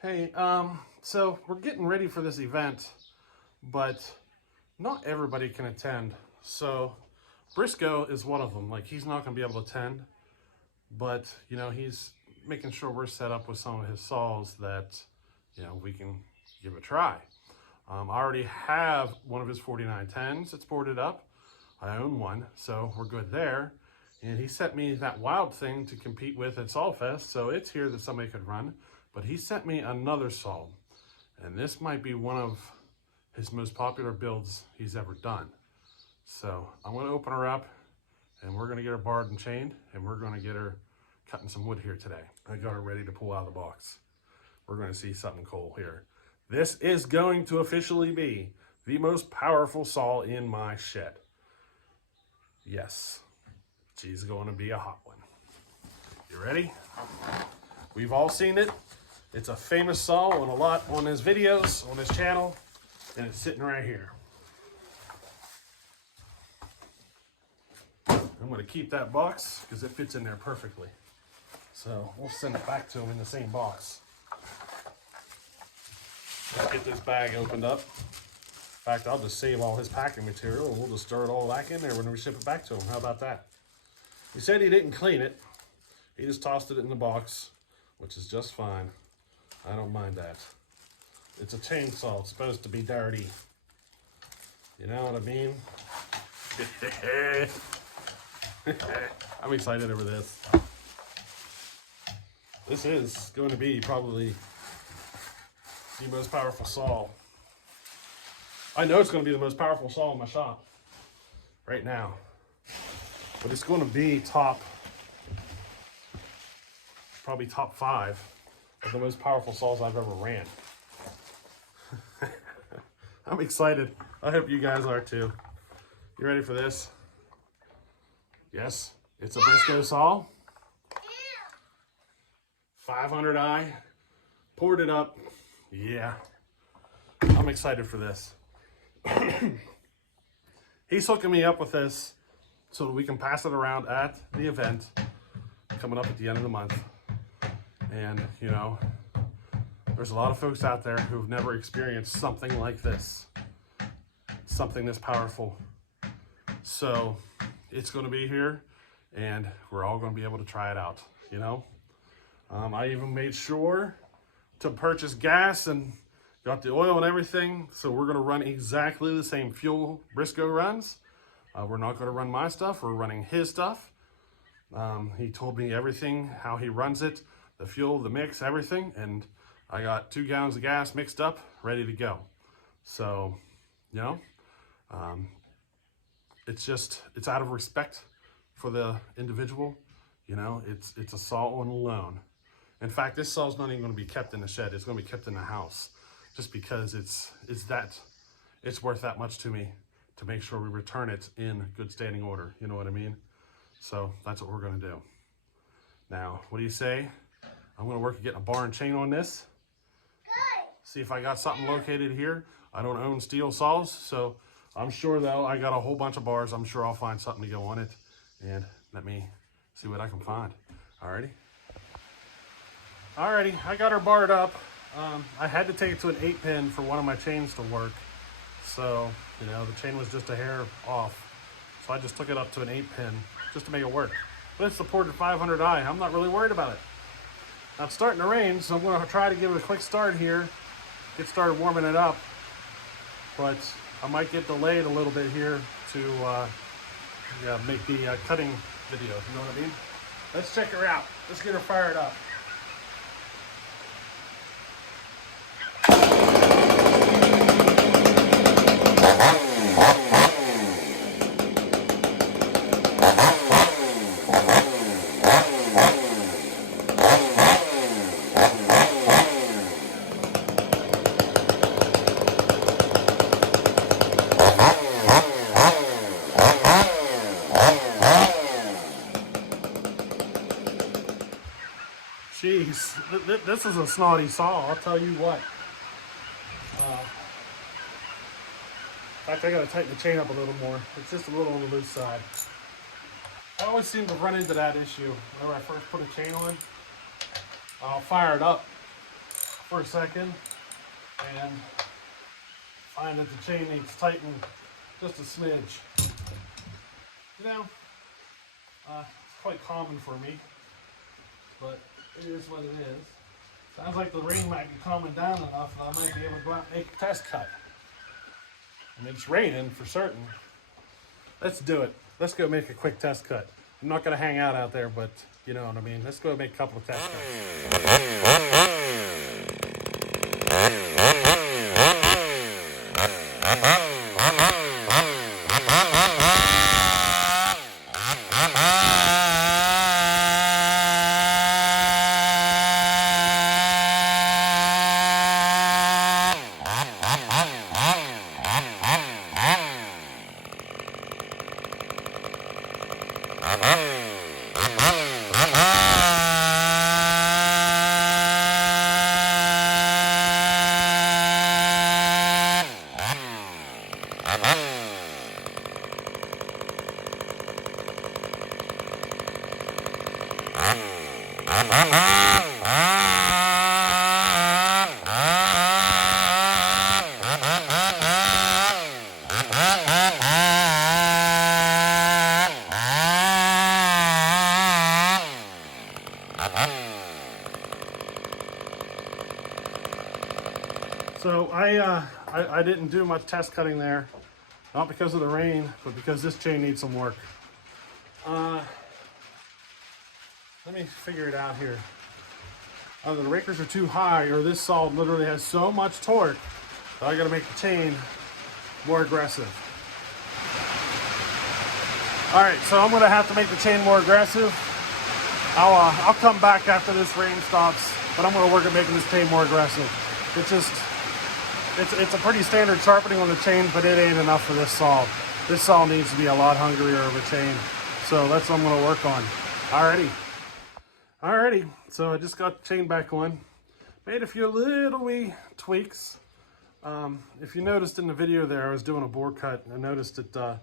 Hey, so we're getting ready for this event, but not everybody can attend. So Briscoe is one of them. Like, he's not going to be able to attend, but, he's making sure we're set up with some of his saws that, we can give a try. I already have one of his 4910s that's boarded up. I own one, so we're good there. And he sent me that wild thing to compete with at Sawfest, so it's here that somebody could run. But he sent me another saw, and this might be one of his most popular builds he's ever done. So I'm going to open her up, and we're going to get her barred and chained, and we're going to get her cutting some wood here today. I got her ready to pull out of the box. We're going to see something cool here. This is going to officially be the most powerful saw in my shed. Yes, she's going to be a hot one. You ready? We've all seen it. It's a famous saw on his videos, on his channel, and it's sitting right here. I'm going to keep that box because it fits in there perfectly. So we'll send it back to him in the same box. Let's get this bag opened up. In fact, I'll just save all his packing material and we'll just stir it all back in there when we ship it back to him. How about that? He said he didn't clean it. He just tossed it in the box, which is just fine. I don't mind that. It's a chainsaw. It's supposed to be dirty. You know what I mean? I'm excited over this. This is going to be probably the most powerful saw. I know it's going to be the most powerful saw in my shop right now. But it's going to be probably top 5 of the most powerful saws I've ever ran. I'm excited. I hope you guys are too. You ready for this? Yes, it's a Briscoe saw. 500i. Poured it up. Yeah. I'm excited for this. He's hooking me up with this so that we can pass it around at the event coming up at the end of the month. And, there's a lot of folks out there who've never experienced something like this, something this powerful. So it's going to be here and we're all going to be able to try it out, I even made sure to purchase gas and got the oil and everything. So we're going to run exactly the same fuel Briscoe runs. We're not going to run my stuff. We're running his stuff. He told me everything, how he runs it, the fuel, the mix, everything. And I got 2 gallons of gas mixed up, ready to go. So, it's out of respect for the individual. It's a saw on loan. In fact, this saw is not even going to be kept in the shed. It's going to be kept in the house just because it's worth that much to me to make sure we return it in good standing order. You know what I mean? So that's what we're going to do. Now, what do you say? I'm going to work at getting a bar and chain on this. See if I got something located here. I don't own Stihl saws, so I'm sure though I got a whole bunch of bars. I'm sure I'll find something to go on it. And let me see what I can find. Alrighty. Alrighty, I got her barred up. I had to take it to an 8-pin for one of my chains to work. So, the chain was just a hair off. So I just took it up to an 8-pin just to make it work. But it's supported 500i. I'm not really worried about it. Now it's starting to rain, so I'm going to try to give it a quick start here. Get started warming it up. But I might get delayed a little bit here to make the cutting video. You know what I mean? Let's check her out. Let's get her fired up. Jeez, this is a snotty saw, I'll tell you what. In fact, I gotta tighten the chain up a little more. It's just a little on the loose side. I always seem to run into that issue. Whenever I first put a chain on, I'll fire it up for a second and find that the chain needs tightened just a smidge. You know, it's quite common for me, but it is what it is. Sounds like the rain might be calming down enough that I might be able to go out and make a test cut. And it's raining for certain. Let's do it. Let's go make a quick test cut. I'm not going to hang out there, but you know what I mean. Let's go make a couple of test cuts. So I didn't do much test cutting there, not because of the rain, but because this chain needs some work. Let me figure it out here. Either the rakers are too high, or this saw literally has so much torque that I got to make the chain more aggressive. All right, so I'm going to have to make the chain more aggressive. I'll come back after this rain stops, but I'm going to work at making this chain more aggressive. It's a pretty standard sharpening on the chain, but it ain't enough for this saw. This saw needs to be a lot hungrier of a chain. So that's what I'm going to work on. Alrighty, so I just got the chain back on. Made a few little wee tweaks. If you noticed in the video there, I was doing a bore cut, and I noticed that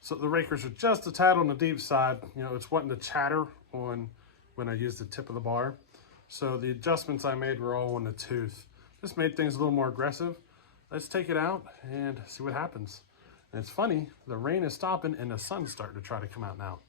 so the rakers are just a tad on the deep side. You know, it's wanting to chatter on when I use the tip of the bar. So the adjustments I made were all on the tooth. Just made things a little more aggressive. Let's take it out and see what happens. And it's funny, the rain is stopping and the sun's starting to try to come out now.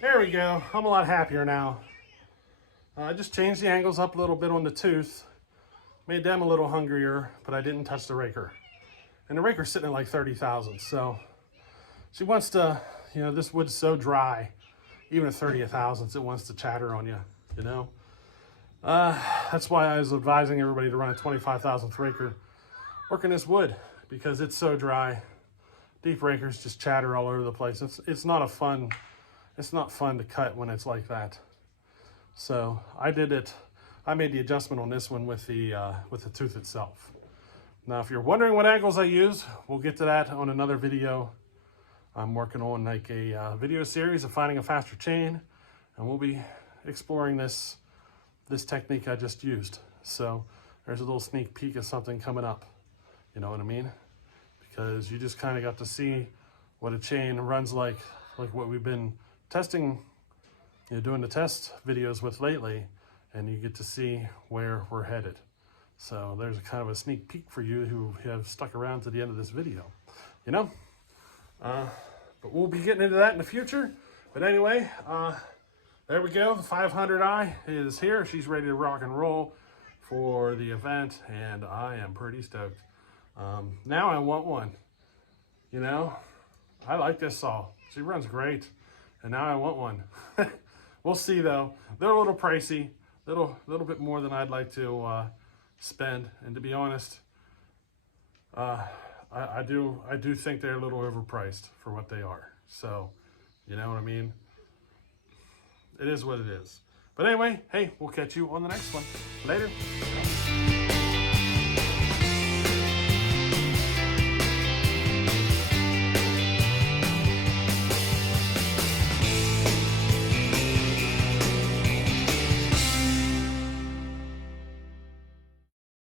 There we go. I'm a lot happier now. I just changed the angles up a little bit on the tooth, made them a little hungrier, but I didn't touch the raker. And the raker's sitting at like 30 thousandths, so she wants to, you know, this wood's so dry, even at 30 thousandths, it wants to chatter on you, you know? That's why I was advising everybody to run a 25 thousandth raker working this wood, because it's so dry. Deep rakers just chatter all over the place. It's not fun to cut when it's like that. So I did it I made the adjustment on this one with the tooth itself. Now, if you're wondering what angles I use, we'll get to that on another video. I'm working on like a video series of finding a faster chain, and we'll be exploring this technique I just used. So there's a little sneak peek of something coming up. You know what I mean? Because you just kind of got to see what a chain runs like what we've been testing, you know, doing the test videos with lately, and you get to see where we're headed. So there's a kind of a sneak peek for you who have stuck around to the end of this video, you know? But we'll be getting into that in the future. But anyway, there we go. The 500i is here. She's ready to rock and roll for the event, and I am pretty stoked. Now I want one, you know? I like this saw. She runs great, and now I want one. We'll see though. They're a little pricey, little bit more than I'd like to spend. And to be honest, I do think they're a little overpriced for what they are. So, you know what I mean? It is what it is. But anyway, hey, we'll catch you on the next one. Later.